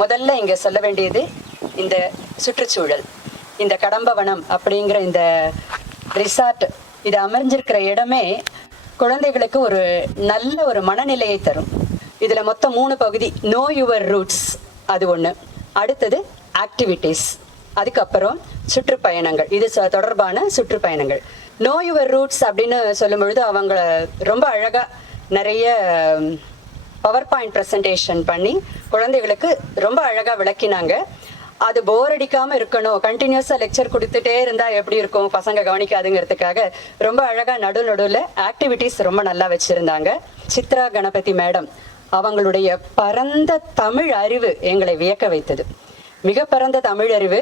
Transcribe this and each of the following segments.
முதல்ல இங்க சொல்ல வேண்டியது இந்த சுற்றுச்சூழல். இந்த கடம்பவனம் அப்படிங்கிற இந்த ரிசார்ட் இது அமைஞ்சிருக்கிற இடமே குழந்தைகளுக்கு ஒரு நல்ல ஒரு மனநிலையை தரும். இதுல மொத்தம் 3 பகுதி. நோ யுவர் ரூட்ஸ் அது ஒண்ணு, அடுத்தது ஆக்டிவிட்டீஸ், அதுக்கப்புறம் சுற்றுப்பயணங்கள். இது தொடர்பான சுற்றுப்பயணங்கள். நோ யுவர் ரூட்ஸ் அப்படின்னு சொல்லும் பொழுது அவங்க ரொம்ப அழகா நிறைய பவர் பாயிண்ட் ப்ரெசன்டேஷன் பண்ணி குழந்தைகளுக்கு ரொம்ப அழகா விளக்கினாங்க. அது போர் அடிக்காம இருக்கணும், கண்டினியூஸா லெக்சர் கொடுத்துட்டே இருந்தா எப்படி இருக்கும், பசங்க கவனிக்காதுங்கிறதுக்காக ரொம்ப அழகா நடுவில் ஆக்டிவிட்டிஸ் ரொம்ப நல்லா வச்சிருந்தாங்க. சித்ரா கணபதி மேடம் அவங்களுடைய பரந்த தமிழ் அறிவு எங்களை வியக்க வைத்தது. மிக பரந்த தமிழ் அறிவு.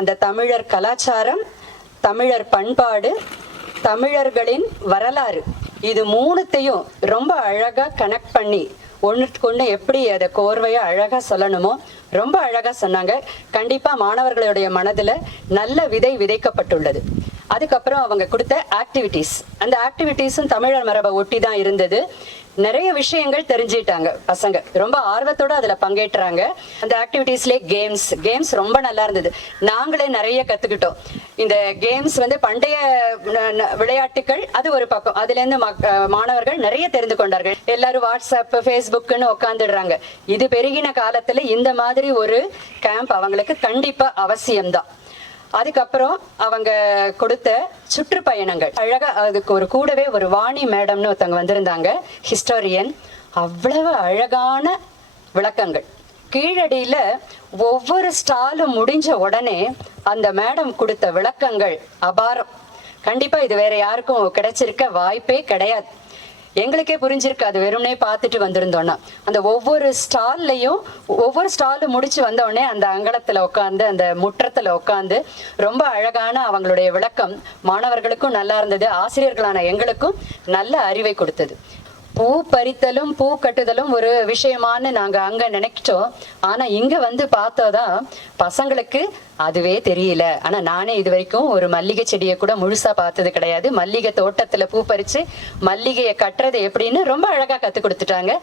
அந்த தமிழர் கலாச்சாரம், தமிழர் பண்பாடு, தமிழர்களின் வரலாறு, இது 3த்தையும் ரொம்ப அழகா கனெக்ட் பண்ணி ஒன்றுக்கு ஒன்று எப்படி அதை கோர்வையா அழகா சொல்லணுமோ ரொம்ப அழகா சொன்னாங்க. கண்டிப்பா மாணவர்களுடைய மனதுல நல்ல விதை விதைக்கப்பட்டுள்ளது. அதுக்கப்புறம் அவங்க கொடுத்த ஆக்டிவிட்டீஸ், அந்த ஆக்டிவிட்டீஸும் தமிழர் மரபை ஒட்டி தான் இருந்தது. நிறைய விஷயங்கள் தெரிஞ்சுட்டாங்க பசங்க, ரொம்ப ஆர்வத்தோட அதுல பங்கேற்றாங்க. அந்த ஆக்டிவிட்டீஸ்லயே கேம்ஸ் ரொம்ப நல்லா இருந்தது. நாங்களே நிறைய கத்துக்கிட்டோம். இந்த கேம்ஸ் பண்டைய விளையாட்டுகள் அது ஒரு பக்கம், அதுல இருந்து மாணவர்கள் நிறைய தெரிந்து கொண்டார்கள். எல்லாரும் வாட்ஸ்அப் ஃபேஸ்புக்னு உட்காந்துடுறாங்க. இது பெருகின காலத்துல இந்த மாதிரி ஒரு கேம்ப் அவங்களுக்கு கண்டிப்பா அவசியம்தான். அதுக்கப்புறம் அவங்க கொடுத்த சுற்றுப்பயணங்கள் அழகா, அதுக்கு ஒரு கூடவே ஒரு வாணி மேடம்னு ஒருத்தவங்க வந்திருந்தாங்க, ஹிஸ்டோரியன். அவ்வளவு அழகான விளக்கங்கள். கீழடியில ஒவ்வொரு ஸ்டாலும் முடிஞ்ச உடனே அந்த மேடம் கொடுத்த விளக்கங்கள் அபாரம். கண்டிப்பா இது வேற யாருக்கும் கிடைச்சிருக்க வாய்ப்பே கிடையாது. எங்களுக்கே புரிஞ்சிருக்கு அது வெறும்னே பார்த்துட்டு வந்திருந்தோம்னா. அந்த ஒவ்வொரு ஸ்டாலும் முடிச்சு வந்த உடனே அந்த அங்கலத்துல உட்காந்து, அந்த முற்றத்துல உட்காந்து ரொம்ப அழகான அவங்களுடைய விளக்கம் மாணவர்களுக்கும் நல்லா இருந்தது, ஆசிரியர்களான எங்களுக்கும் நல்ல அறிவை கொடுத்தது. பூ பறித்தலும் பூ கட்டுதலும் ஒரு விஷயமானு நாங்க அங்க நினைச்சிட்டோம். ஆனா இங்க பார்த்தோதான் பசங்களுக்கு அதுவே தெரியல. ஆனா நானே இது வரைக்கும் ஒரு மல்லிகை செடியை கூட முழுசா பார்த்தது கிடையாது. மல்லிகை தோட்டத்துல பூ பறிச்சு மல்லிகையை கட்டுறது எப்படின்னு ரொம்ப அழகா கத்து கொடுத்துட்டாங்க.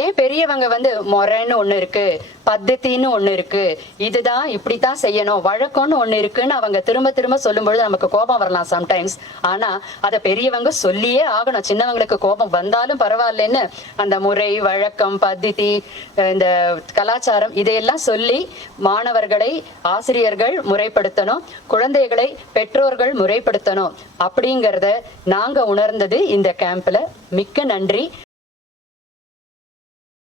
ஏன் பெரியவங்க முறைன்னு ஒண்ணு இருக்கு, பத்தத்தின்னு ஒண்ணு இருக்கு, இதுதான் இப்படித்தான் செய்யணும், வழக்கம்னு ஒண்ணு இருக்குன்னு அவங்க திரும்ப திரும்ப சொல்லும் பொழுது நமக்கு கோபம் வரலாம் சம்டைம்ஸ். ஆனா அதை பெரியவங்க சொல்லியே ஆகணும். சின்னவங்களுக்கு கோபம் வந்தாலும் பரவாயில்லன்னு அந்த முறை, வழக்கம், பத்தி, இந்த கலாச்சாரம் இதையெல்லாம் சொல்லி மாணவர்களை ஆசிரியர்கள் முறைப்படுத்தணும், குழந்தைகளை பெற்றோர்கள் முறைப்படுத்தணும் அப்படிங்கறத நாங்க உணர்ந்தது இந்த கேம்ப்ல. மிக்க நன்றி.